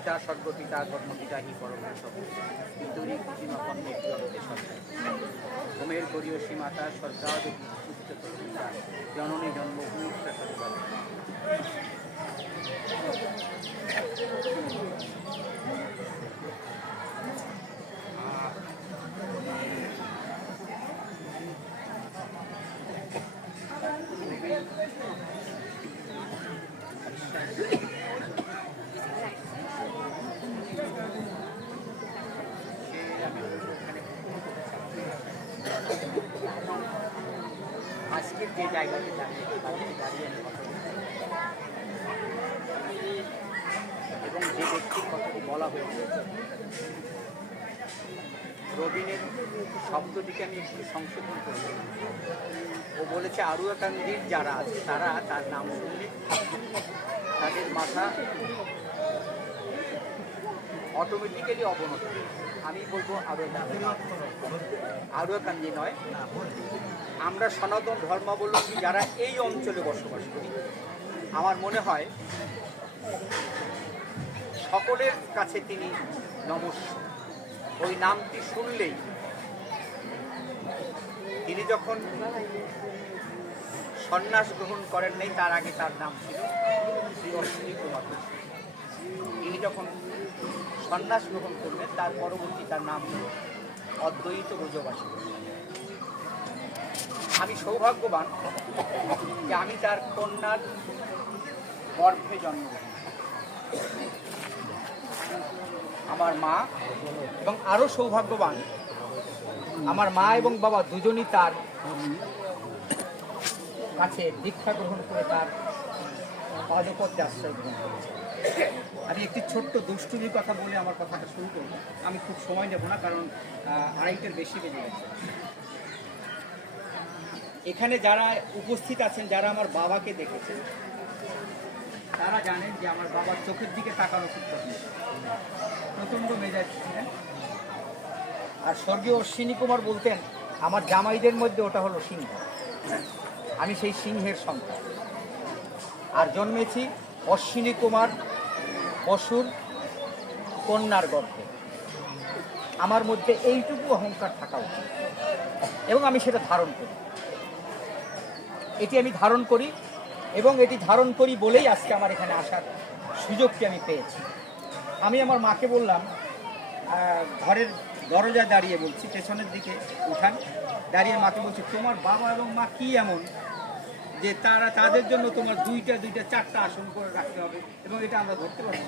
পিতা স্বর্গপিতা ধর্মপিতা হি পরমের সব পিতুরি। সীমা কন্যে হোমের করিও সীমাতা পিতা জননী জন্মভূমি যে জায়গাতে দাঁড়িয়ে দাঁড়িয়ে আমি এবং যে ব্যক্তির কথাটি বলা হয়েছে রবিনের শব্দটিকে আমি একটু সংশোধন করব ও বলেছে আরও আরুয়াকান্দির যারা আছে, তারা তার নাম শুনলে তাদের মাথা অটোমেটিক্যালি অবনত আমি বলব আরুয়াকান্দি আরুয়াকান্দি নয় আমরা সনাতন ধর্মাবলম্বী যারা এই অঞ্চলে বসবাস করি, আমার মনে হয় সকলের কাছে তিনি নমস্য। ওই নামটি শুনলেই তিনি যখন সন্ন্যাস গ্রহণ করেন নাই, তার আগে তার নাম ছিল শ্রী অশ্বিনী কুমার তিনি যখন সন্ন্যাস গ্রহণ করলেন তার পরবর্তী তার নাম হল অদ্বৈত ব্রজবাসী। আমি সৌভাগ্যবান যে আমি তার কন্যার গর্ভে জন্মগ্রহণ আমার মা এবং আরও সৌভাগ্যবান আমার মা এবং বাবা দুজনই তার কাছে দীক্ষা গ্রহণ করে তার পাদপদ্মে আশ্রয় গ্রহণ করেছে। আমি একটি ছোট্ট দুষ্টুমির কথা বলে আমার কথাটা শুরু করব। আমি খুব সময় নেব না, কারণ আড়াইটের বেশি বেজে গেছে। এখানে যারা উপস্থিত আছেন, যারা আমার বাবাকে দেখেছেন, তারা জানেন যে আমার বাবার চোখের দিকে তাকানো খুব কঠিন। প্রচণ্ড মেজাজ ছিলেন। আর স্বর্গীয় অশ্বিনী কুমার বলতেন, আমার জামাইদের মধ্যে ওটা হলো সিংহ। আমি সেই সিংহের সন্তান। আর জন্মেছি অশ্বিনী কুমার বসুর কন্যার গর্ভে। আমার মধ্যে এইটুকু অহংকার থাকা উচিত। এবং আমি সেটা ধারণ করি। এটি আমি ধারণ করি এবং এটি ধারণ করি বলেই আজকে আমার এখানে আসার সুযোগটি আমি পেয়েছি। আমি আমার মাকে বললাম ঘরের দরজায় দাঁড়িয়ে বলছি, পেছনের দিকে উঠান। দাঁড়িয়ে মাকে বলছি, তোমার বাবা এবং মা কি এমন? যে তারা, তাদের জন্য তোমার দুইটা দুইটা, চারটা আসন করে রাখতে হবে এবং এটা আমরা ধরতে পারব।